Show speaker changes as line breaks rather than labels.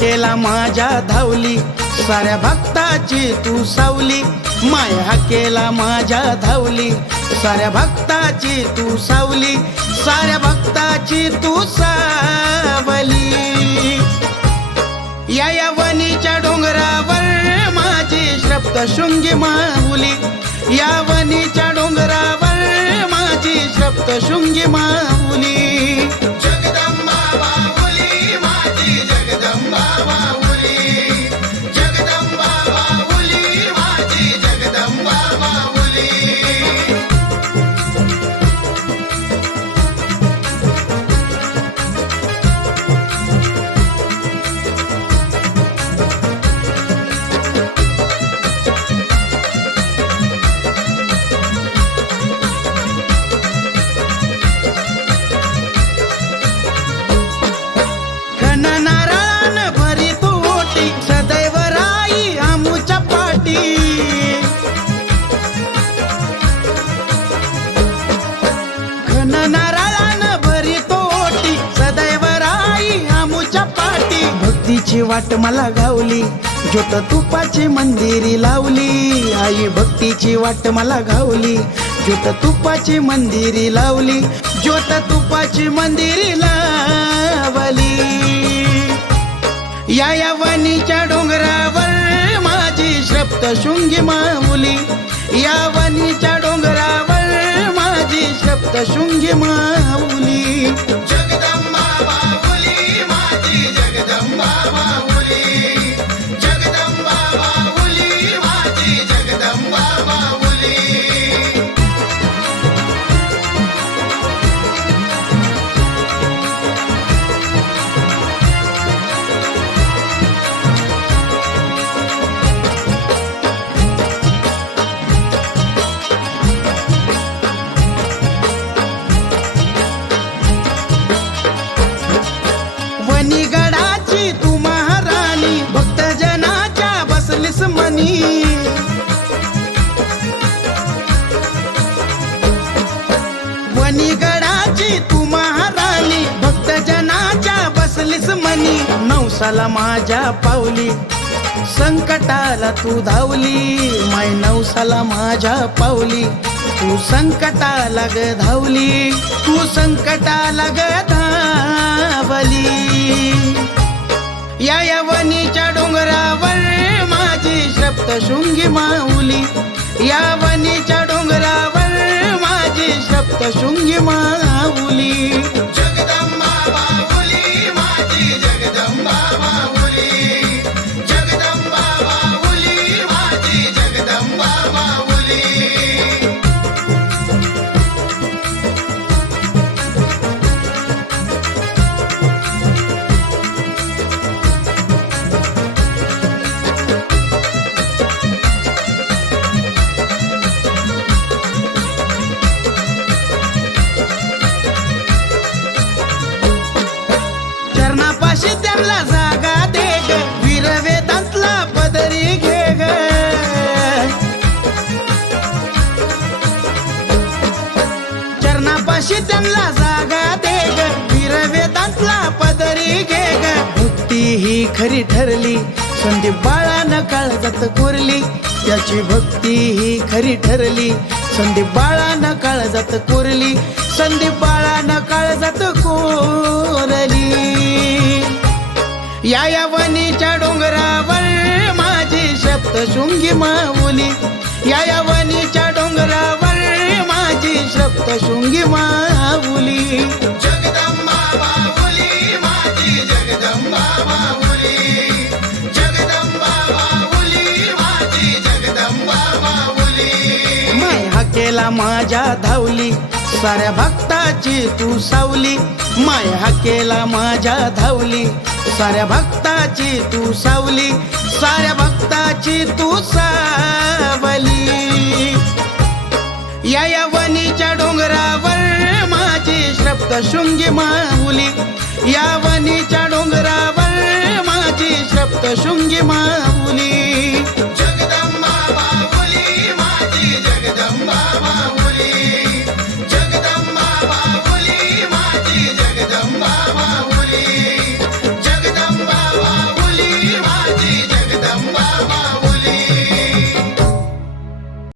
केला माझ्या धावली साऱ्या भक्ताची तू सावली. माय केला माझ्या धावली साऱ्या भक्ताची तू सावली साऱ्या भक्ताची तू सावली. या या वनीच्या डोंगरावर माझी श्रप्त शृंगी माहुली या वनीच्या डोंगरावर माझी श्रप्त शृंगी माहुली घन भरी तोटी सदैव राई आमुच्या पाटी. भक्तीची वाट मला गावली ज्योत तुपाची मंदिरी लावली. आई भक्तीची वाट मला गावली ज्योत तुपाची मंदिरी लावली ज्योत तुपाची मंदिरी लावली. या या वनीच्या डोंगरावर माझी श्रप्त शृंगी मामुली. या वनीच्या डोंगरावर माझी माऊली नवसाला माझ्या पावली. संकटाला तू धावली. माय नवसाला माझ्या पावली. तू संकटाला ग धावली. तू संकटाला ग धावली. या यावनीच्या डोंगरावर माझी शब्द शृंगी माऊली. या वनीच्या डोंगरावर माझी शब्द शृंगी माऊली त्यांना जागा दे ग वीर वेदांतला पदरी घे ग भक्ती ही खरी ठरली. संदीप बाळानं काळजात कोरली. त्याची भक्ती ही खरी ठरली. संदीप बाळानं काळजात कोरली. संदीप बाळानं काळजात कोरली. या या वनीच्या डोंगरावर माझी शब्द शृंगी माऊली. या या केला माझ्या धावली साऱ्या भक्ताची तू सावली. माय हाकेला माझ्या धावली साऱ्या भक्ताची तू सावली. साऱ्या भक्ताची तू सावली. या या वनीच्या डोंगरावर माझी शब्द शृंगी माहुली. या वनीच्या डोंगरावर সঙ্গী মা